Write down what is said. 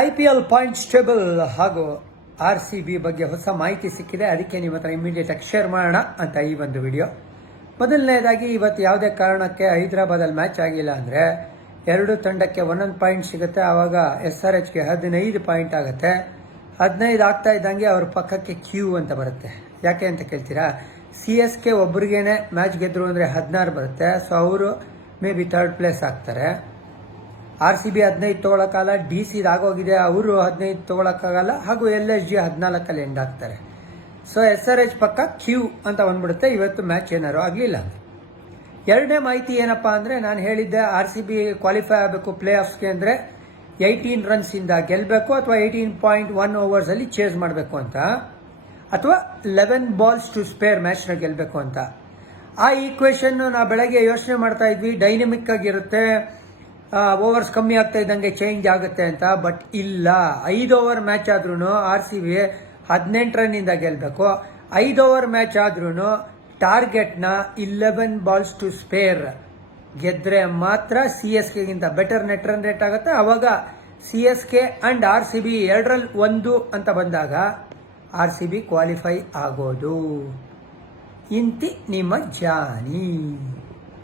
IPL points table ಹಾಗೂ RCB ಬಗ್ಗೆ ಹೊಸ ಮಾಹಿತಿ ಸಿಕ್ಕಿದೆ. ಅದಕ್ಕೆ ನಿಮ್ಮ ಹತ್ರ ಇಮಿಡಿಯೇಟ್ ಆಗಿ ಶೇರ್ ಮಾಡೋಣ ಅಂತ ಈ ಒಂದು ವಿಡಿಯೋ. ಮೊದಲನೇದಾಗಿ ಇವತ್ತು ಯಾವುದೇ ಕಾರಣಕ್ಕೆ ಹೈದರಾಬಾದಲ್ಲಿ ಮ್ಯಾಚ್ ಆಗಿಲ್ಲ ಅಂದರೆ ಎರಡು ತಂಡಕ್ಕೆ ಒಂದೊಂದು ಪಾಯಿಂಟ್ ಸಿಗುತ್ತೆ. ಆವಾಗ SRHಗೆ 15 ಪಾಯಿಂಟ್ ಆಗುತ್ತೆ. 15 ಆಗ್ತಾ ಇದ್ದಂಗೆ ಅವ್ರ ಪಕ್ಕಕ್ಕೆ ಕ್ಯೂ ಅಂತ ಬರುತ್ತೆ. ಯಾಕೆ ಅಂತ ಕೇಳ್ತೀರಾ? CSK ಒಬ್ರಿಗೇನೆ ಮ್ಯಾಚ್ ಗೆದ್ರು ಅಂದರೆ 16 ಬರುತ್ತೆ. ಸೊ ಅವರು ಮೇ ಬಿ 3rd ಪ್ಲೇಸ್ ಆಗ್ತಾರೆ. RCB 15 ತೊಗೊಳಕ್ಕಾಗಲ್ಲ, DC ಆಗೋಗಿದೆ, ಅವರು 15 ತೊಗೊಳಕ್ಕಾಗಲ್ಲ, ಹಾಗೂ LSG 14 ಎಂಡ್ ಆಗ್ತಾರೆ. ಸೊ SRH ಪಕ್ಕ ಕ್ಯೂ ಅಂತ ಬಂದ್ಬಿಡುತ್ತೆ ಇವತ್ತು ಮ್ಯಾಚ್ ಏನಾರು ಆಗಲಿಲ್ಲ. ಎರಡನೇ ಮಾಹಿತಿ ಏನಪ್ಪ ಅಂದರೆ, ನಾನು ಹೇಳಿದ್ದೆ RCB ಕ್ವಾಲಿಫೈ ಆಗಬೇಕು ಪ್ಲೇ ಆಫ್ಸ್ಗೆ ಅಂದರೆ 18 ರನ್ಸಿಂದ ಗೆಲ್ಲಬೇಕು ಅಥವಾ 18.1 ಓವರ್ಸಲ್ಲಿ ಚೇಸ್ ಮಾಡಬೇಕು ಅಂತ, ಅಥವಾ 11 ಬಾಲ್ಸ್ ಟು ಸ್ಪೇರ್ ಮ್ಯಾಚ್ನ ಗೆಲ್ಲಬೇಕು ಅಂತ. ಆ ಈಕ್ವೇಷನ್ನು ನಾವು ಬೆಳಗ್ಗೆ ಯೋಚನೆ ಮಾಡ್ತಾ ಇದ್ವಿ, ಡೈನಮಿಕ್ ಆಗಿರುತ್ತೆ, ಓವರ್ಸ್ ಕಮ್ಮಿ ಆಗ್ತಾ ಇದ್ದಂಗೆ ಚೇಂಜ್ ಆಗುತ್ತೆ ಅಂತ. ಬಟ್ ಇಲ್ಲ, 5 ಓವರ್ ಮ್ಯಾಚ್ ಆದ್ರೂ RCB 18 ರನ್ನಿಂದ ಗೆಲ್ಲಬೇಕು. 5 ಓವರ್ ಮ್ಯಾಚ್ ಆದ್ರೂ ಟಾರ್ಗೆಟ್ನ 11 ಬಾಲ್ಸ್ ಟು ಸ್ಪೇರ್ ಗೆದ್ರೆ ಮಾತ್ರ CSKಗಿಂತ ಬೆಟರ್ ನೆಟ್ ರನ್ ರೇಟ್ ಆಗುತ್ತೆ. ಆವಾಗ CSK ಅಂಡ್ RCB ಎರಡರಲ್ಲಿ ಒಂದು ಅಂತ ಬಂದಾಗ RCB ಕ್ವಾಲಿಫೈ ಆಗೋದು. ಇಂತಿ ನಿಮ್ಮ ಜಾನಿ.